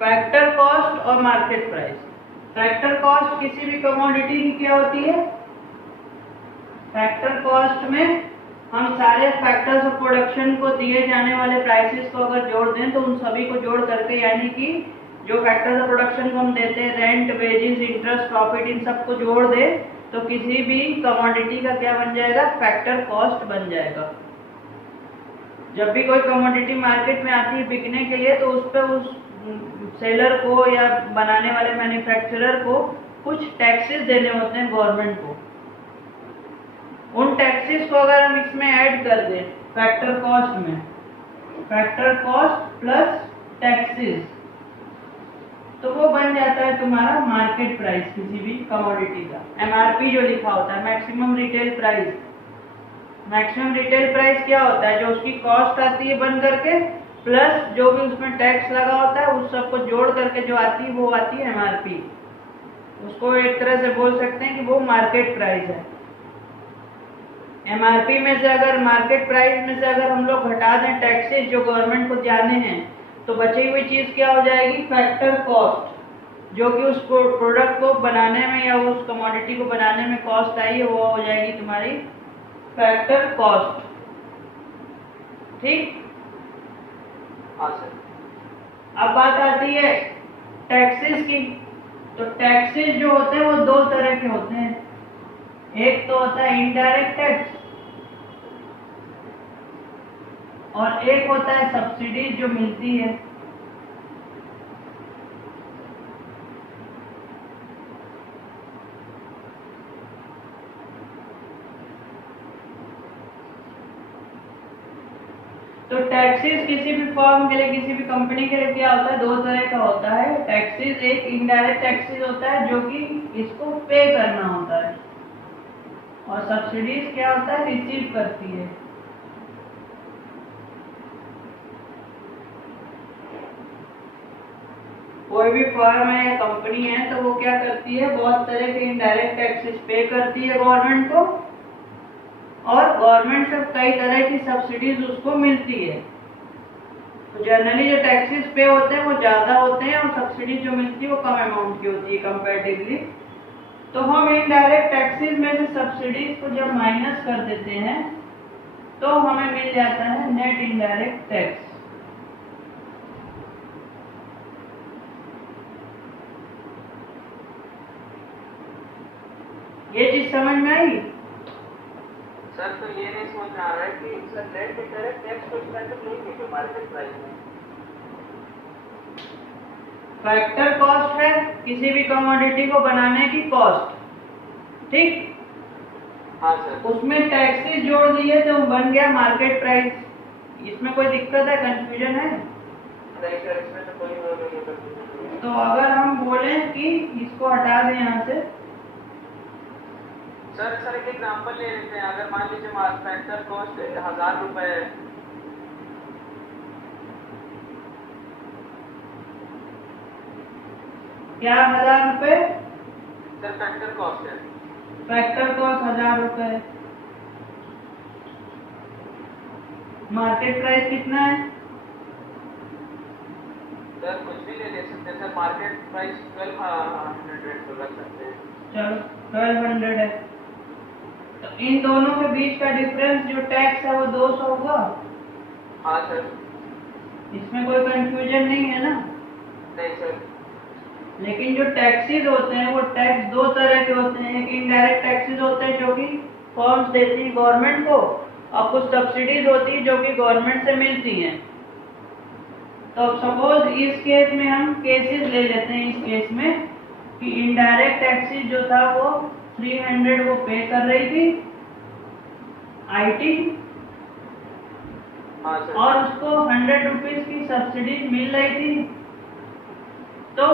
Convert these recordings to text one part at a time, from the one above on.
Factor cost और market price. Factor cost किसी भी कमोडिटी की क्या होती है? फैक्टर कॉस्ट में हम सारे फैक्टर्स ऑफ प्रोडक्शन को दिए जाने वाले प्राइसेस को अगर जोड़ दें तो उन सभी को जोड़ करके, यानी कि जो फैक्टर्स ऑफ प्रोडक्शन को हम देते हैं, रेंट, वेजेस, इंटरेस्ट, प्रॉफिट, इन सबको जोड़ दे तो किसी भी कमोडिटी का क्या बन जाएगा? फैक्टर कॉस्ट बन जाएगा। जब भी कोई कमोडिटी मार्केट में आती है बिकने के लिए तो उस पर उस सेलर को या बनाने वाले मैन्युफैक्चरर को कुछ टैक्सेस देने होते हैं गवर्नमेंट को। उन टैक्सेस को अगर हम इसमें ऐड कर दें फैक्टर कॉस्ट में, फैक्टर कॉस्ट प्लस टैक्सेस, तो वो बन जाता है तुम्हारा मार्केट प्राइस किसी भी कमोडिटी का। एमआरपी जो लिखा होता है, maximum retail price. Maximum retail price क्या होता है? जो उसकी कॉस्ट आती है बन करके प्लस जो भी उसमें टैक्स लगा होता है उस सबको जोड़ करके जो आती है वो आती है एमआरपी। उसको एक तरह से बोल सकते हैं कि वो मार्केट प्राइस है। एमआरपी में से अगर, मार्केट प्राइस में से अगर हम लोग घटा दें टैक्सेस जो गवर्नमेंट को जाने हैं तो बची हुई चीज क्या हो जाएगी? फैक्टर कॉस्ट, जो कि उस प्रोडक्ट को बनाने में या उस कमोडिटी को बनाने में कॉस्ट आई है वो हो जाएगी तुम्हारी फैक्टर कॉस्ट। ठीक? हाँ सर। अब बात आती है टैक्सेस की। तो टैक्सेस जो होते हैं वो दो तरह के होते हैं। एक तो होता है इनडायरेक्ट टैक्स और एक होता है सब्सिडी जो मिलती है। तो टैक्सेस किसी भी फर्म के लिए, किसी भी कंपनी के लिए क्या होता है? दो तरह का होता है टैक्सेस। एक इनडायरेक्ट टैक्सेस होता है जो कि इसको पे करना होता है, और सब्सिडीज क्या होता है? रिसीव करती है। कोई भी फर्म है या कंपनी है तो वो क्या करती है? बहुत तरह के इनडायरेक्ट टैक्सेस पे करती है गवर्नमेंट को, और गवर्नमेंट से कई तरह की सब्सिडीज उसको मिलती है। तो जनरली जो टैक्सेस पे होते हैं वो ज्यादा होते हैं और सब्सिडीज जो मिलती है वो कम अमाउंट की होती है कंपैरेटिवली। तो हम इनडायरेक्ट टैक्सेस में से सब्सिडीज को जब माइनस कर देते हैं तो हमें मिल जाता है नेट इनडायरेक्ट टैक्स। ये चीज समझ में आई? सर तो ये नहीं समझ में आ रहा है कि सर नेट इनडायरेक्ट टैक्स को इफेक्ट नहीं है जो मार्केट प्राइस में। फैक्टर कॉस्ट है किसी भी कमोडिटी को बनाने की कॉस्ट। ठीक? हाँ सर। उसमें टैक्सेस जोड़ दिए तो बन गया मार्केट प्राइस। इसमें कोई दिक्कत है? कंफ्यूजन है? नहीं सर, इसमें तो कोई वो नहीं है। तो अगर हम बोलें कि इसको हटा दें यहाँ से, सर एक एग्जांपल ले लेते हैं। अगर मान लीजिए फैक्टर कॉस्ट 1000 रुपए है, क्या 1000 रुपए? सर फैक्टर कॉस्ट है। फैक्टर कॉस्ट 1000 रुपए। मार्केट प्राइस कितना है? सर कुछ भी ले सकते हैं सर। मार्केट प्राइस 1200 रख सकते हैं। चलो 1200 है। तो इन दोनों के बीच का डिफरेंस जो टैक्स है वो 200 होगा। हाँ सर। इसमें कोई कंफ्यूजन नहीं है ना? नहीं सर। लेकिन जो टैक्सेस होते हैं वो टैक्स दो तरह के होते हैं। एक इनडायरेक्ट टैक्सेस होते हैं जो कि फर्म्स देती है गवर्नमेंट को, और कुछ सब्सिडीज होती है जो कि गवर्नमेंट से मिलती हैं। तो सपोज इस केस में हम केसेस ले लेते हैं। इस केस में कि इनडायरेक्ट टैक्सेस जो था वो 300 वो पे कर रही थी आईटी, हाँ सर। और उसको 100 रुपीज की सब्सिडी मिल रही थी, तो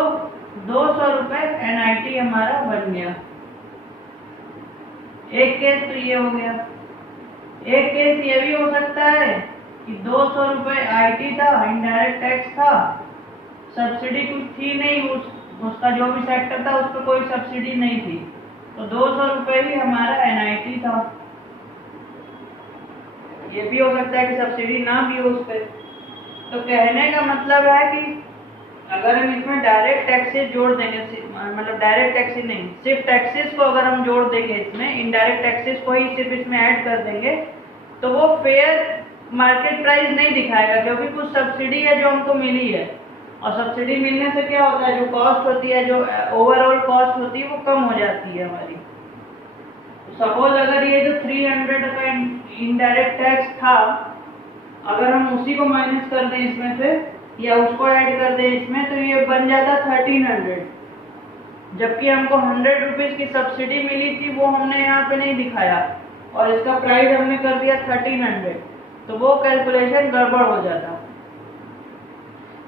200 रुपए एनआईटी हमारा बन गया। एक केस तो ये हो गया। एक केस ये भी हो सकता है कि 200 रुपए आईटी था, इनडायरेक्ट टैक्स था, सब्सिडी कुछ थी नहीं, उसका जो भी सेक्टर था उस पर कोई सब्सिडी नहीं थी, तो 200 रुपए ही हमारा एनआईटी था। ये भी हो सकता है कि सब्सिडी ना भी हो उस पर। तो कहने का मतलब है कि अगर हम इसमें डायरेक्ट टैक्सेस जोड़ देंगे, मतलब डायरेक्ट टैक्सेस नहीं, सिर्फ टैक्सेस को अगर हम जोड़ देंगे इसमें, इनडायरेक्ट टैक्सेस को ही सिर्फ इसमें ऐड कर देंगे, तो वो फेयर मार्केट प्राइस नहीं दिखाएगा, क्योंकि कुछ सब्सिडी है जो हमको मिली है, और सब्सिडी मिलने से क्या होता है, जो कॉस्ट होती है, जो ओवरऑल कॉस्ट होती है, वो कम हो जाती है हमारी। सपोज अगर ये जो 300 का इनडायरेक्ट टैक्स था, अगर हम उसी को माइनस कर दें इसमें से, या उसको ऐड कर दें इसमें, तो ये बन जाता 1300, जबकि हमको 100 रुपीज की सब्सिडी मिली थी, वो हमने यहाँ पे नहीं दिखाया, और इसका प्राइस हमने कर दिया 1300, तो वो कैलकुलेशन गड़बड़ हो जाता।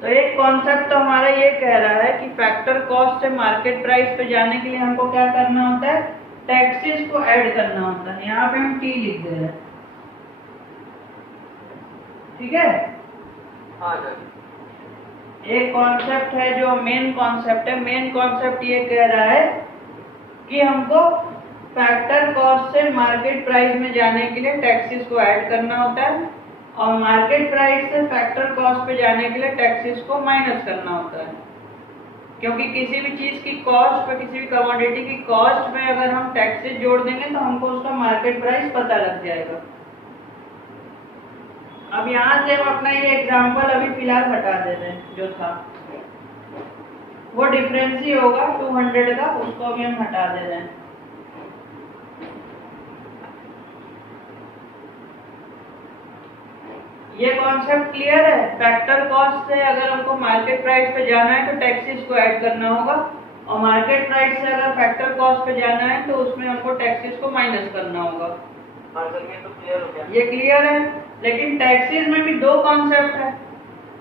तो एक कॉन्सेप्ट तो हमारा ये कह रहा है कि फैक्टर कॉस्ट से मार्केट प्राइस पे जाने के लिए हमको क्या करना होता है, टैक्सेस को ऐड करना होता है। यहाँ पे हम टी लिख दे रहे हैं, ठीक है। हाँ सर। एक कॉन्सेप्ट है जो मेन कॉन्सेप्ट है, मेन कॉन्सेप्ट ये कह रहा है कि हमको फैक्टर कॉस्ट से मार्केट प्राइस में जाने के लिए टैक्सेस को ऐड करना होता है, और मार्केट प्राइस से फैक्टर कॉस्ट पे जाने के लिए टैक्सेस को माइनस करना होता है। क्योंकि किसी भी चीज की कॉस्ट पे, किसी भी कमोडिटी की कॉस्ट में अगर हम टैक्सेस जोड़ देंगे तो हमको उसका मार्केट प्राइस पता लग जाएगा। अब यहाँ से हम अपना ये एग्जांपल अभी फिलहाल हटा दे रहे हैं, जो था वो डिफरेंस ही होगा 200 का, उसको भी हम हटा दे रहे हैं। ये कॉन्सेप्ट क्लियर है। फैक्टर कॉस्ट से अगर हमको मार्केट प्राइस पे जाना है तो टैक्सेस को ऐड करना होगा, और मार्केट प्राइस से अगर फैक्टर कॉस्ट पे जाना है तो उसमें हमको टैक्सेस को माइनस करना होगा। हाँ सर, ये तो क्लियर हो गया। ये क्लियर है, लेकिन टैक्सेस में भी दो कॉन्सेप्ट है।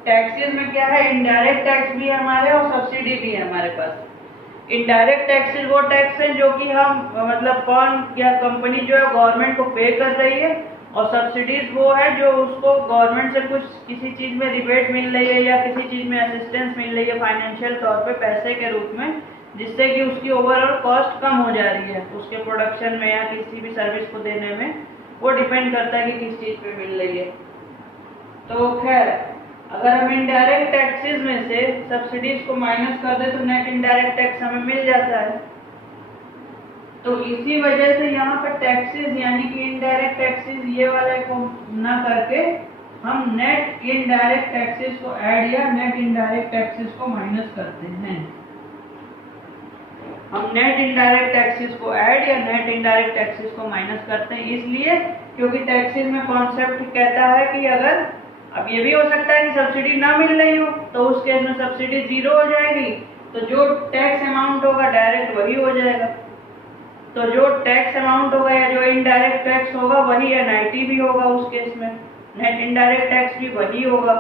टैक्सेस में क्या है, इनडायरेक्ट टैक्स भी है हमारे और सब्सिडी भी है हमारे पास। इनडायरेक्ट टैक्सेस वो टैक्स है जो कि हम मतलब कौन या कंपनी जो है गवर्नमेंट को पे कर रही है, और सब्सिडीज वो है जो उसको गवर्नमेंट से कुछ किसी चीज में रिबेट मिल रही है या किसी चीज में असिस्टेंस मिल रही है फाइनेंशियल तौर पे पैसे के रूप में, जिससे कि उसकी ओवरऑल कॉस्ट कम हो जा रही है उसके प्रोडक्शन में या किसी भी सर्विस को देने में। वो डिपेंड करता है कि किस चीज पे मिल रही है। तो खैर, अगर हम इनडायरेक्ट टैक्सेस में से सब्सिडीज को माइनस कर दे तो नेट इनडायरेक्ट टैक्स हमें मिल जाता है। तो इसी वजह से यहाँ पर टैक्सेस यानी कि इनडायरेक्ट टैक्सेस ये वाले को ना करके हम नेट इनडायरेक्ट टैक्सेस को ऐड या नेट इनडायरेक्ट टैक्सेस को माइनस करते हैं। हम नेट इनडायरेक्ट टैक्सेस को ऐड या नेट इनडायरेक्ट टैक्सेस को माइनस करते हैं, इसलिए क्योंकि टैक्सेस में कॉन्सेप्ट कहता है कि अगर, अब ये भी हो सकता है कि सब्सिडी ना मिल रही हो, तो उस केस में सब्सिडी 0 हो जाएगी, तो जो टैक्स अमाउंट होगा डायरेक्ट वही हो जाएगा। तो जो टैक्स अमाउंट होगा या जो इनडायरेक्ट टैक्स होगा वही NIT भी होगा, उस केस में नेट इनडायरेक्ट टैक्स भी वही होगा।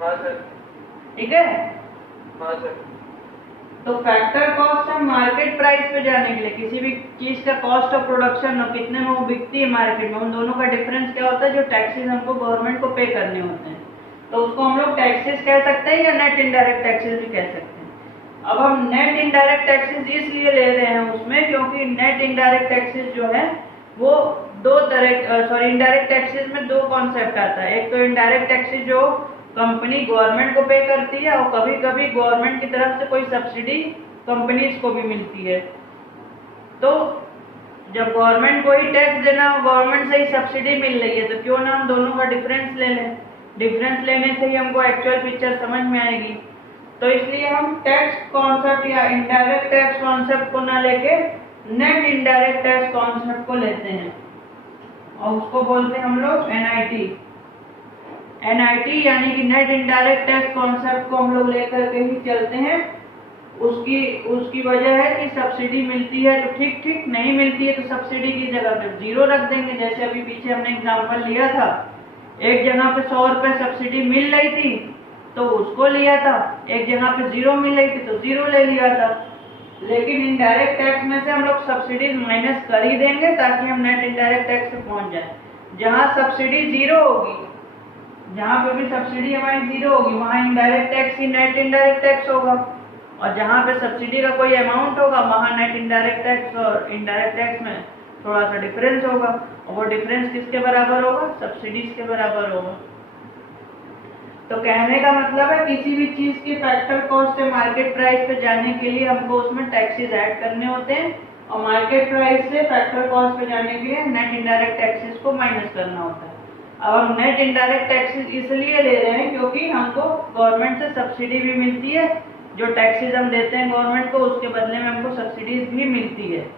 हाँ सर। ठीक है। हाँ सर। तो फैक्टर कॉस्ट है मार्केट प्राइस पे जाने के लिए, किसी भी चीज का कॉस्ट ऑफ प्रोडक्शन और कितने में वो बिकती है मार्केट में, उन दोनों का डिफरेंस क्या होता है, जो टैक्सेस हमको गवर्नमेंट को पे करने होते हैं, तो उसको हम लोग टैक्सेस कह सकते हैं या नेट इनडायरेक्ट टैक्सेस भी कह सकते हैं। अब हम नेट इनडायरेक्ट टैक्सेस इसलिए ले रहे हैं उसमें, क्योंकि नेट इनडायरेक्ट टैक्सेस जो है वो दो तरह, इनडायरेक्ट टैक्सेस में दो कॉन्सेप्ट आता है। एक तो इनडायरेक्ट टैक्सेस जो कंपनी गवर्नमेंट को पे करती है, और कभी कभी गवर्नमेंट की तरफ से कोई सब्सिडी कंपनीज को भी मिलती है। तो जब गवर्नमेंट को ही टैक्स देना हो, गवर्नमेंट से ही सब्सिडी मिल रही है, तो क्यों ना हम दोनों का डिफरेंस ले लें। डिफरेंस लेने से ही हमको एक्चुअल पिक्चर समझ में आएगी। तो इसलिए हम टैक्स कॉन्सेप्ट या इनडायरेक्ट टैक्स कॉन्सेप्ट को ना लेके नेट इनडायरेक्ट टैक्स कॉन्सेप्ट को लेते हैं, और उसको बोलते हैं हम लोग NIT यानी कि नेट इनडायरेक्ट टैक्स कॉन्सेप्ट को हम लोग लेकर के ही चलते हैं। उसकी वजह है कि सब्सिडी मिलती है तो ठीक ठीक, नहीं मिलती है तो सब्सिडी की जगह पे 0 रख देंगे। जैसे अभी पीछे हमने एग्जांपल लिया था, एक जगह पे 100 रुपए सब्सिडी मिल रही थी तो उसको लिया था, एक जगह पे 0 मिल रही थी तो 0 ले लिया था। लेकिन इनडायरेक्ट टैक्स में से हम लोग सब्सिडीज माइनस कर ही देंगे ताकि हम नेट इनडायरेक्ट टैक्स पे पहुंच जाए। जहां सब्सिडी 0 होगी, जहां पे भी सब्सिडी हमारी 0 होगी, वहां इनडायरेक्ट टैक्स ही नेट इनडायरेक्ट टैक्स होगा, और जहां पे सब्सिडी का कोई अमाउंट होगा वहां नेट इनडायरेक्ट टैक्स और इनडायरेक्ट टैक्स में थोड़ा सा डिफरेंस होगा, और वो डिफरेंस किसके बराबर होगा, सब्सिडीज के बराबर होगा। तो कहने का मतलब है किसी भी चीज की फैक्टर कॉस्ट से मार्केट प्राइस पे जाने के लिए हमको उसमें टैक्सेस ऐड करने होते हैं, और मार्केट प्राइस से फैक्टर कॉस्ट पे जाने के लिए नेट इनडायरेक्ट टैक्सेस को माइनस करना होता है। अब हम नेट इनडायरेक्ट टैक्सेस इसलिए ले रहे हैं क्योंकि हमको गवर्नमेंट से सब्सिडी भी मिलती है, जो टैक्सेस हम देते हैं गवर्नमेंट को उसके बदले में हमको सब्सिडीज भी मिलती है।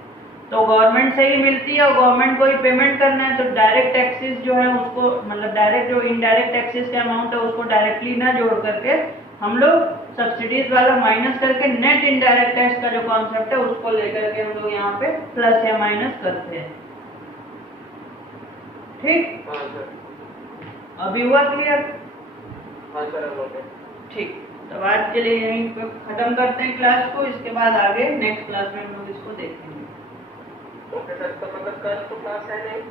तो गवर्नमेंट से ही मिलती है और गवर्नमेंट को ही पेमेंट करना है, तो डायरेक्ट टैक्सेस जो है उसको मतलब डायरेक्ट जो इनडायरेक्ट टैक्सेस का अमाउंट है उसको डायरेक्टली ना जोड़ करके हम लोग सब्सिडीज वाला माइनस करके नेट इनडायरेक्ट टैक्स का जो कॉन्सेप्ट है उसको लेकर के हम लोग यहाँ पे प्लस या माइनस करते हैं। ठीक, हाँ सर। अभी हुआ क्लियर? हाँ सर, अब ओके। ठीक, तो आज के लिए यहीं पे खत्म करते हैं क्लास को, इसके बाद आगे नेक्स्ट क्लास में हम लोग इसको देखेंगे। ओके सर, तो मतलब कल तो क्लास है नहीं?